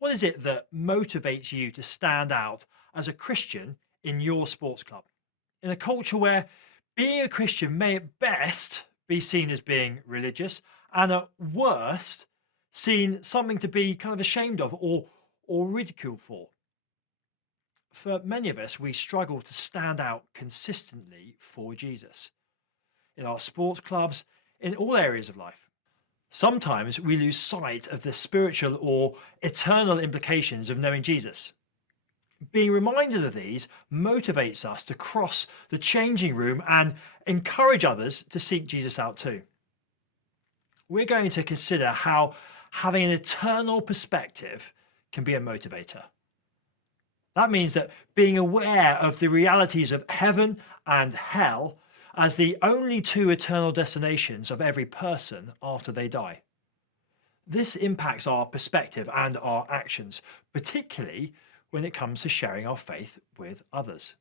What is it that motivates you to stand out as a Christian in your sports club? In a culture where being a Christian may at best be seen as being religious and at worst seen something to be kind of ashamed of or ridiculed for. For many of us, we struggle to stand out consistently for Jesus in our sports clubs, in all areas of life. Sometimes we lose sight of the spiritual or eternal implications of knowing Jesus. Being reminded of these motivates us to cross the changing room and encourage others to seek Jesus out too. We're going to consider how having an eternal perspective can be a motivator. That means that being aware of the realities of heaven and hell as the only two eternal destinations of every person after they die. This impacts our perspective and our actions, particularly when it comes to sharing our faith with others.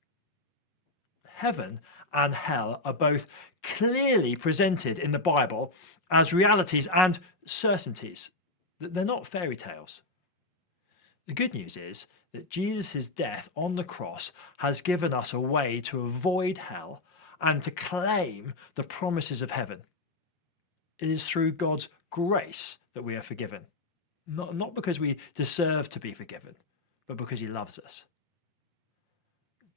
Heaven and hell are both clearly presented in the Bible as realities and certainties. They're not fairy tales. The good news is that Jesus' death on the cross has given us a way to avoid hell and to claim the promises of heaven. It is through God's grace that we are forgiven, not because we deserve to be forgiven, but because he loves us.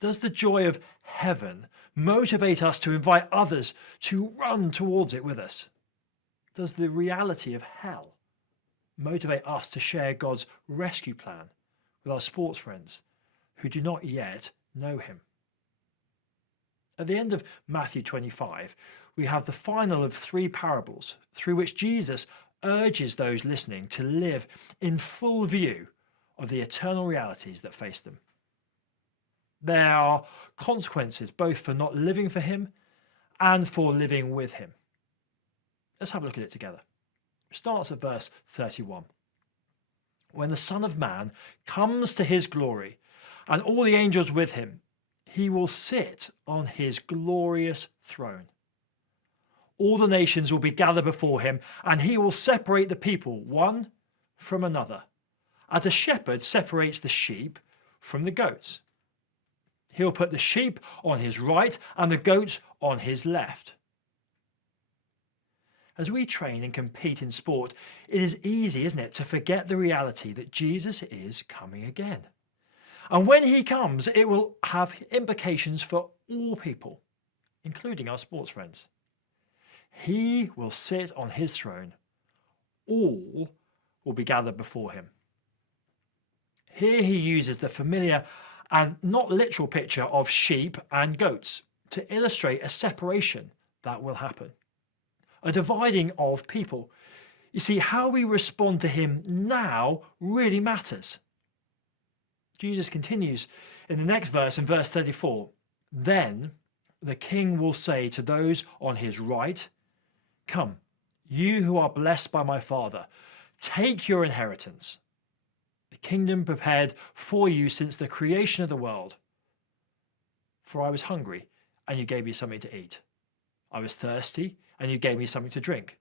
Does the joy of heaven motivate us to invite others to run towards it with us? Does the reality of hell motivate us to share God's rescue plan with our sports friends who do not yet know him? At the end of Matthew 25, we have the final of three parables through which Jesus urges those listening to live in full view of the eternal realities that face them. There are consequences both for not living for him and for living with him. Let's have a look at it together. It starts at verse 31. When the Son of Man comes to his glory and all the angels with him, he will sit on his glorious throne. All the nations will be gathered before him, and he will separate the people one from another, as a shepherd separates the sheep from the goats. He'll put the sheep on his right and the goats on his left. As we train and compete in sport, it is easy, isn't it, to forget the reality that Jesus is coming again. And when he comes, it will have implications for all people, including our sports friends. He will sit on his throne. All will be gathered before him. Here he uses the familiar and not literal picture of sheep and goats to illustrate a separation that will happen, a dividing of people. You see, how we respond to him now really matters. Jesus continues in the next verse, in verse 34, then the king will say to those on his right, come, you who are blessed by my Father, take your inheritance, the kingdom prepared for you since the creation of the world. For I was hungry, and you gave me something to eat. I was thirsty, and you gave me something to drink.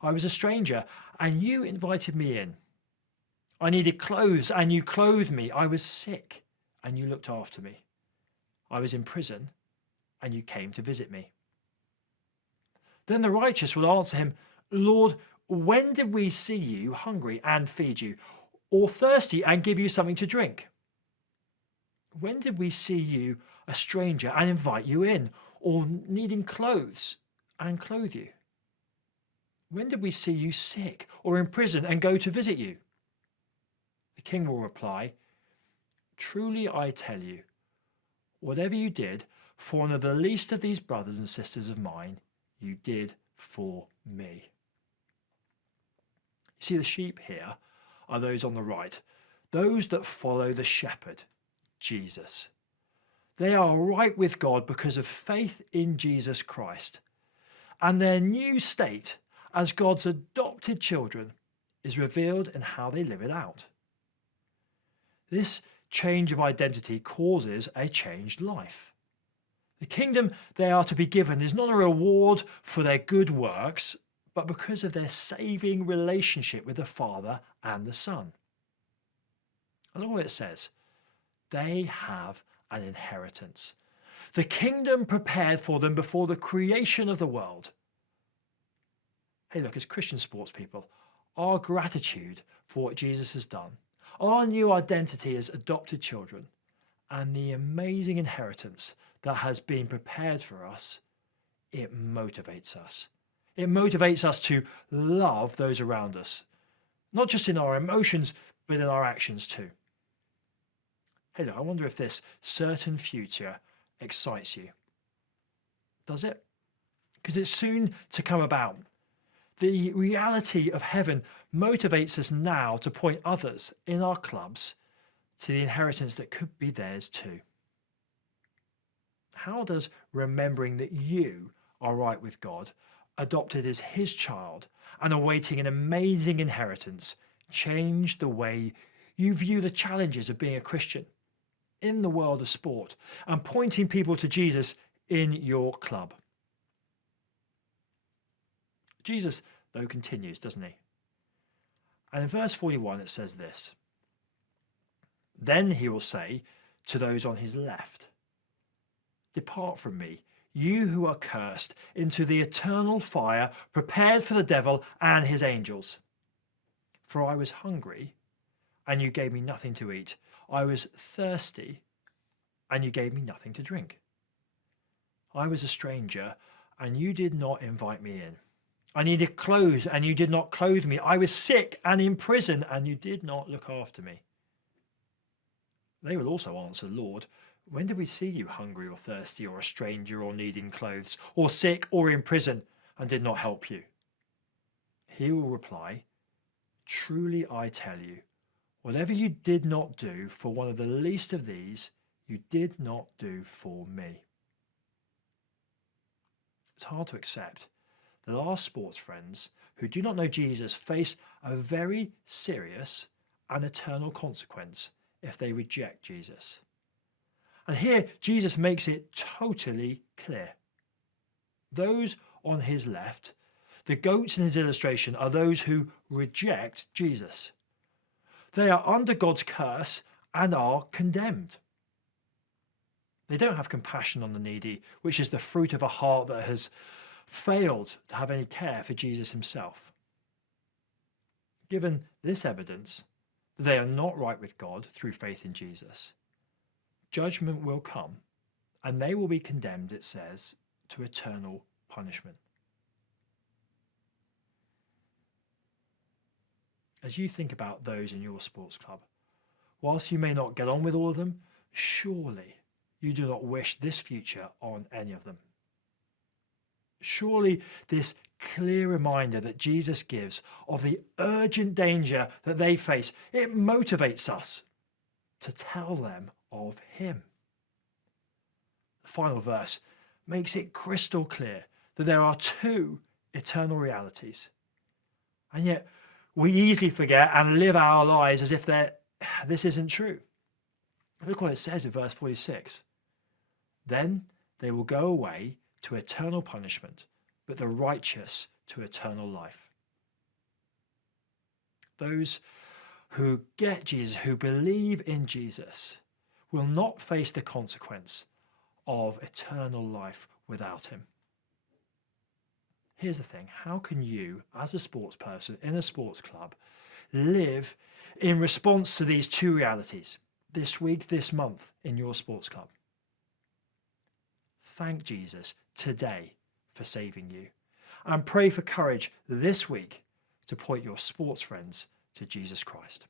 I was a stranger, and you invited me in. I needed clothes, and you clothed me. I was sick, and you looked after me. I was in prison, and you came to visit me. Then the righteous will answer him, Lord, when did we see you hungry and feed you, or thirsty and give you something to drink? When did we see you a stranger and invite you in, or needing clothes and clothe you? When did we see you sick or in prison and go to visit you? The king will reply, truly I tell you, whatever you did for one of the least of these brothers and sisters of mine, you did for me. You see, the sheep here are those on the right, those that follow the shepherd, Jesus. They are right with God because of faith in Jesus Christ, and their new state as God's adopted children is revealed in how they live it out. This change of identity causes a changed life. The kingdom they are to be given is not a reward for their good works, but because of their saving relationship with the Father and the Son. And look what it says. They have an inheritance. The kingdom prepared for them before the creation of the world. Hey, look, as Christian sports people, our gratitude for what Jesus has done, our new identity as adopted children, and the amazing inheritance that has been prepared for us, it motivates us. It motivates us to love those around us, not just in our emotions, but in our actions too. Hey, look, I wonder if this certain future excites you. Does it? Because it's soon to come about. The reality of heaven motivates us now to point others in our clubs to the inheritance that could be theirs too. How does remembering that you are right with God, adopted as his child, and awaiting an amazing inheritance change the way you view the challenges of being a Christian in the world of sport and pointing people to Jesus in your club? Jesus, though, continues, doesn't he? And in verse 41, it says this. Then he will say to those on his left, "Depart from me, you who are cursed, into the eternal fire prepared for the devil and his angels. For I was hungry, and you gave me nothing to eat. I was thirsty, and you gave me nothing to drink. I was a stranger, and you did not invite me in. I needed clothes, and you did not clothe me. I was sick and in prison, and you did not look after me." They will also answer, "Lord, when did we see you hungry or thirsty or a stranger or needing clothes or sick or in prison and did not help you?" He will reply, "Truly I tell you, whatever you did not do for one of the least of these, you did not do for me." It's hard to accept that our sports friends who do not know Jesus face a very serious and eternal consequence if they reject Jesus. And here Jesus makes it totally clear. Those on his left, the goats in his illustration, are those who reject Jesus. They are under God's curse and are condemned. They don't have compassion on the needy, which is the fruit of a heart that has failed to have any care for Jesus himself. Given this evidence that they are not right with God through faith in Jesus, judgment will come and they will be condemned, it says, to eternal punishment. As you think about those in your sports club, whilst you may not get on with all of them, surely you do not wish this future on any of them. Surely this clear reminder that Jesus gives of the urgent danger that they face, it motivates us to tell them of him. The final verse makes it crystal clear that there are two eternal realities. And yet we easily forget and live our lives as if this isn't true. Look what it says in verse 46. Then they will go away to eternal punishment, but the righteous to eternal life. Those who get Jesus, who believe in Jesus, will not face the consequence of eternal life without him. Here's the thing. How can you, as a sports person in a sports club, live in response to these two realities this week, this month in your sports club? Thank Jesus today for saving you, and pray for courage this week to point your sports friends to Jesus Christ.